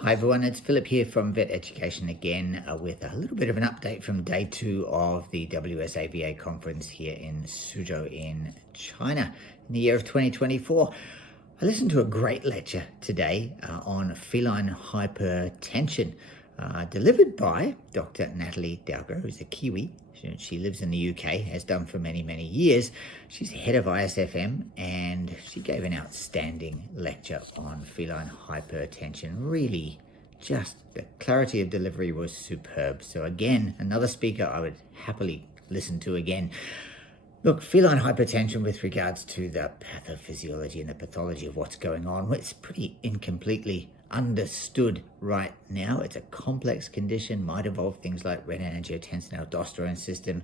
Hi everyone, it's Philip here from Vet Education again with a little bit of an update from day 2 of the WSAVA conference here in Suzhou in China in the year of 2024. I listened to a great lecture today on feline hypertension delivered by Dr. Natalie Dalgo, who's a Kiwi. She lives in the UK, has done for many, many years. She's head of ISFM, and she gave an outstanding lecture on feline hypertension. Really, just the clarity of delivery was superb. So again, another speaker I would happily listen to again. Look, feline hypertension with regards to the pathophysiology and the pathology of what's going on, it's pretty incompletely understood right now. It's a complex condition, might involve things like renin-angiotensin-aldosterone system,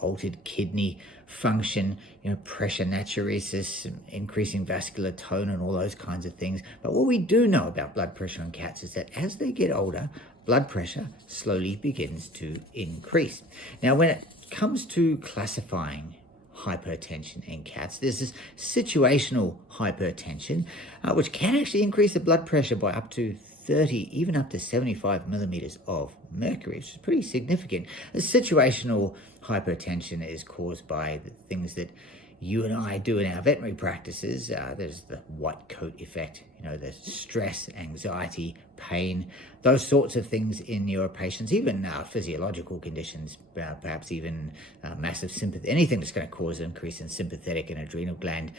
altered kidney function, pressure natriuresis, increasing vascular tone and all those kinds of things. But what we do know about blood pressure in cats is that as they get older, blood pressure slowly begins to increase. Now, when it comes to classifying hypertension in cats, there's this situational hypertension, which can actually increase the blood pressure by up to 30, even up to 75 millimeters of mercury, which is pretty significant. The situational hypertension is caused by the things that you and I do in our veterinary practices. There's the white coat effect, the stress, anxiety, pain, those sorts of things in your patients, even physiological conditions, perhaps even massive sympathy, anything that's going to cause an increase in sympathetic and adrenal gland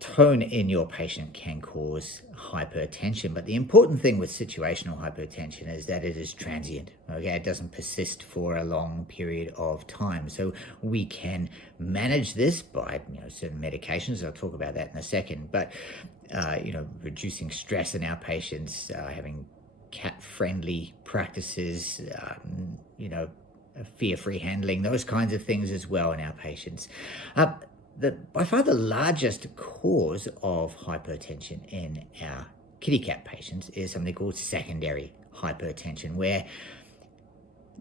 tone in your patient can cause hypertension. But the important thing with situational hypertension is that it is transient. Okay, it doesn't persist for a long period of time. So we can manage this by certain medications. I'll talk about that in a second. But reducing stress in our patients, having cat-friendly practices, fear-free handling, those kinds of things as well in our patients. By far the largest cause of hypertension in our kitty cat patients is something called secondary hypertension, where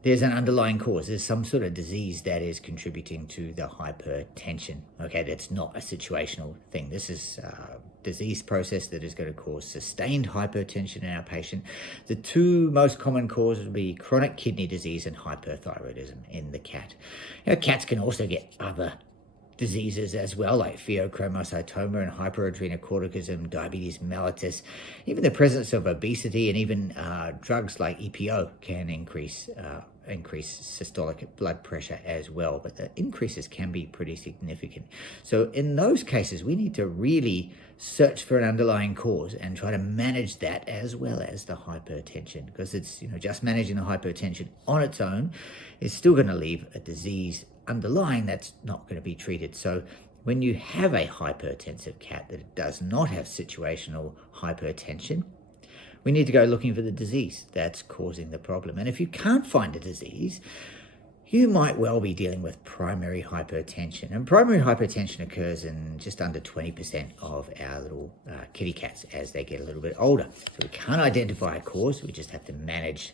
there's an underlying cause. There's some sort of disease that is contributing to the hypertension. Okay, that's not a situational thing. This is a disease process that is going to cause sustained hypertension in our patient. The two most common causes would be chronic kidney disease and hyperthyroidism in the cat. Cats can also get other diseases as well, like pheochromocytoma and hyperadrenocorticism, diabetes mellitus. Even the presence of obesity and even drugs like EPO can increase systolic blood pressure as well, but the increases can be pretty significant. So in those cases, we need to really search for an underlying cause and try to manage that as well as the hypertension, because it's just managing the hypertension on its own is still going to leave a disease underlying that's not going to be treated. So when you have a hypertensive cat that does not have situational hypertension, we need to go looking for the disease that's causing the problem. And if you can't find a disease, you might well be dealing with primary hypertension. And primary hypertension occurs in just under 20% of our little kitty cats as they get a little bit older. So we can't identify a cause, we just have to manage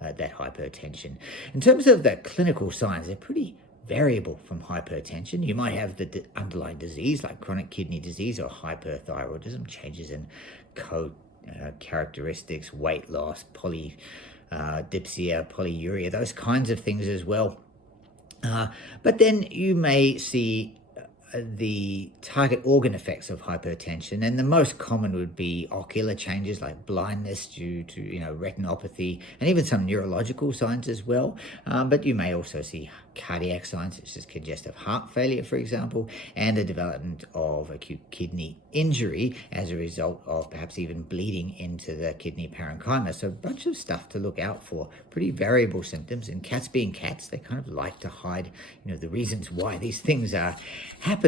that hypertension. In terms of the clinical signs, they're pretty variable from hypertension. You might have the underlying disease like chronic kidney disease or hyperthyroidism, changes in coat characteristics, weight loss, polydipsia, polyuria, those kinds of things as well. But then you may see the target organ effects of hypertension, and the most common would be ocular changes like blindness due to retinopathy, and even some neurological signs as well. But you may also see cardiac signs such as congestive heart failure, for example, and the development of acute kidney injury as a result of perhaps even bleeding into the kidney parenchyma. So a bunch of stuff to look out for. Pretty variable symptoms, and cats being cats, they kind of like to hide the reasons why these things are happening.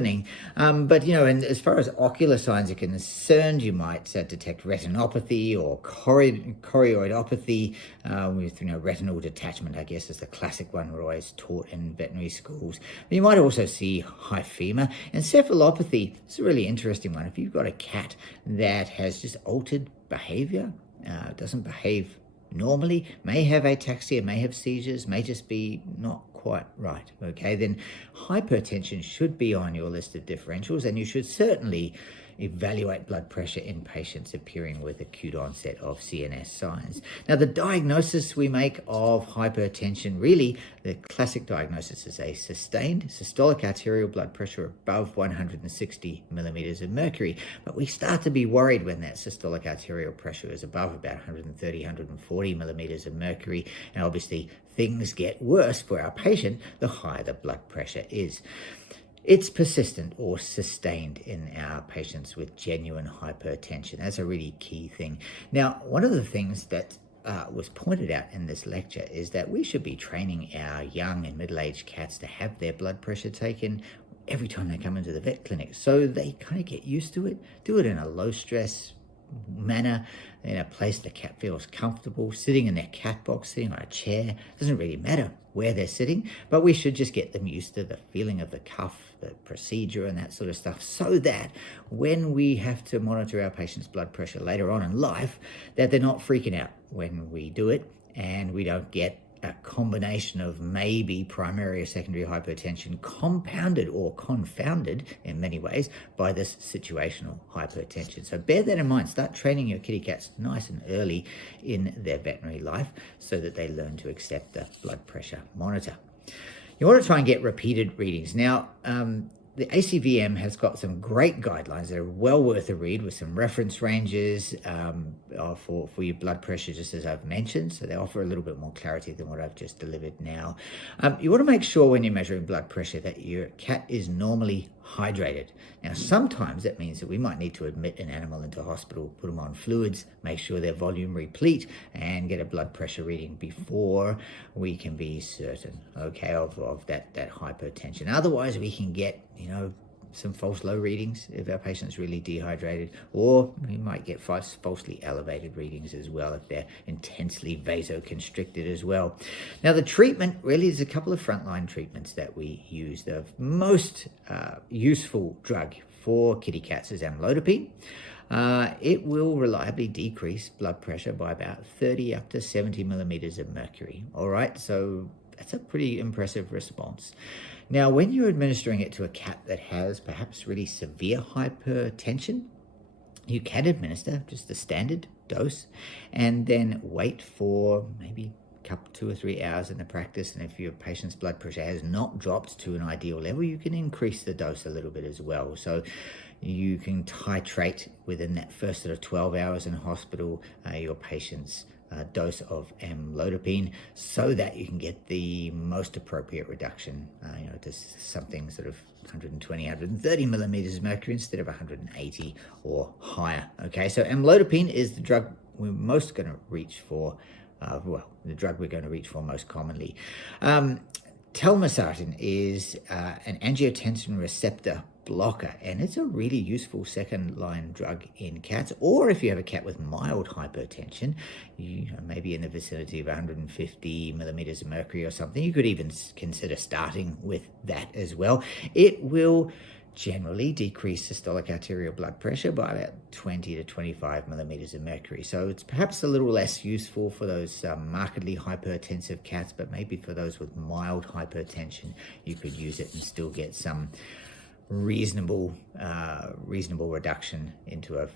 But and as far as ocular signs are concerned, you might detect retinopathy or choroidopathy with retinal detachment, I guess, is the classic one we're always taught in veterinary schools. But you might also see hyphema. Encephalopathy is a really interesting one. If you've got a cat that has just altered behavior, doesn't behave normally, may have ataxia, may have seizures, may just be not quite right, okay, then hypertension should be on your list of differentials, and you should certainly evaluate blood pressure in patients appearing with acute onset of CNS signs. Now, the diagnosis we make of hypertension, really, the classic diagnosis is a sustained systolic arterial blood pressure above 160 millimeters of mercury. But we start to be worried when that systolic arterial pressure is above about 130, 140 millimeters of mercury. And obviously, things get worse for our patient the higher the blood pressure is. It's persistent or sustained in our patients with genuine hypertension. That's a really key thing. Now, one of the things that was pointed out in this lecture is that we should be training our young and middle-aged cats to have their blood pressure taken every time they come into the vet clinic, so they kind of get used to it, do it in a low-stress manner, in a place the cat feels comfortable, sitting in their cat box, sitting on a chair. Doesn't really matter where they're sitting, but we should just get them used to the feeling of the cuff, the procedure, and that sort of stuff, so that when we have to monitor our patient's blood pressure later on in life, that they're not freaking out when we do it, and we don't get a combination of maybe primary or secondary hypertension compounded or confounded in many ways by this situational hypertension. So bear that in mind. Start training your kitty cats nice and early in their veterinary life so that they learn to accept the blood pressure monitor. You want to try and get repeated readings. Now, the ACVM has got some great guidelines that are well worth a read, with some reference ranges for your blood pressure, just as I've mentioned. So they offer a little bit more clarity than what I've just delivered now. You want to make sure when you're measuring blood pressure that your cat is normally hydrated. Now, sometimes that means that we might need to admit an animal into hospital, put them on fluids, make sure their volume replete, and get a blood pressure reading before we can be certain, okay, of that hypertension. Otherwise, we can get, some false low readings if our patient's really dehydrated, or we might get falsely elevated readings as well if they're intensely vasoconstricted as well. Now, the treatment, really, is a couple of frontline treatments that we use. The most useful drug for kitty cats is amlodipine. It will reliably decrease blood pressure by about 30 up to 70 millimeters of mercury. All right, so that's a pretty impressive response. Now, when you're administering it to a cat that has perhaps really severe hypertension, you can administer just the standard dose and then wait for maybe 2 or 3 hours in the practice. And if your patient's blood pressure has not dropped to an ideal level, you can increase the dose a little bit as well. So you can titrate within that first sort of 12 hours in hospital your patient's dose of amlodipine, so that you can get the most appropriate reduction, to something sort of 120, 130 millimeters of mercury instead of 180 or higher. Okay, so amlodipine is the drug we're most going to reach for, the drug we're going to reach for most commonly. Telmisartan is an angiotensin receptor blocker, and it's a really useful second line drug in cats. Or if you have a cat with mild hypertension, maybe in the vicinity of 150 millimeters of mercury or something, you could even consider starting with that as well. It will generally decrease systolic arterial blood pressure by about 20 to 25 millimeters of mercury. So it's perhaps a little less useful for those markedly hypertensive cats, but maybe for those with mild hypertension, you could use it and still get some reasonable reduction into a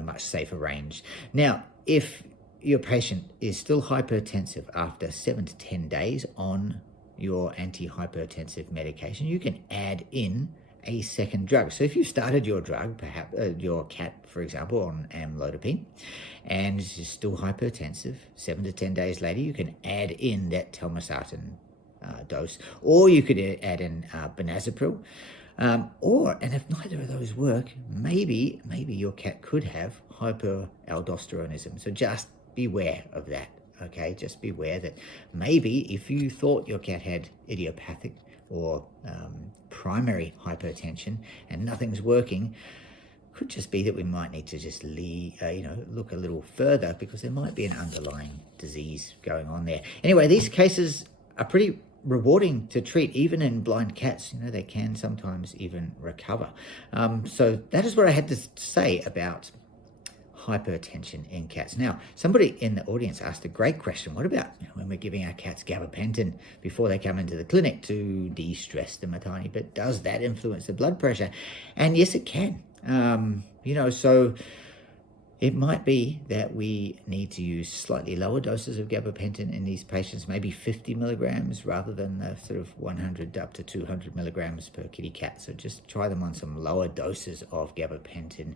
much safer range. Now, if your patient is still hypertensive after 7 to 10 days on your antihypertensive medication, you can add in a second drug. So if you started your drug, perhaps your cat, for example, on amlodipine, and is still hypertensive, 7 to 10 days later, you can add in that telmisartan dose, or you could add in benazepril. And if neither of those work, maybe your cat could have hyperaldosteronism. So just beware of that, okay? Just beware that maybe if you thought your cat had idiopathic or primary hypertension and nothing's working, could just be that we might need to just look a little further, because there might be an underlying disease going on there. Anyway, these cases are pretty rewarding to treat, even in blind cats. They can sometimes even recover. So that is what I had to say about hypertension in cats. Now, somebody in the audience asked a great question. What about when we're giving our cats gabapentin before they come into the clinic to de-stress them a tiny bit? Does that influence the blood pressure? And yes, it can. So it might be that we need to use slightly lower doses of gabapentin in these patients, maybe 50 milligrams rather than the sort of 100 up to 200 milligrams per kitty cat. So just try them on some lower doses of gabapentin.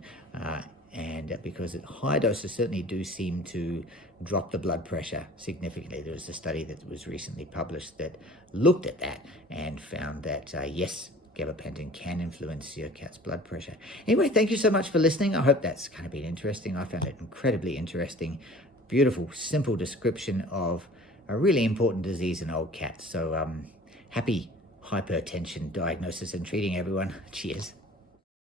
And because high doses certainly do seem to drop the blood pressure significantly. There was a study that was recently published that looked at that and found that, yes, gabapentin can influence your cat's blood pressure. Anyway, thank you so much for listening. I hope that's kind of been interesting. I found it incredibly interesting. Beautiful, simple description of a really important disease in old cats. So happy hypertension diagnosis and treating, everyone. Cheers.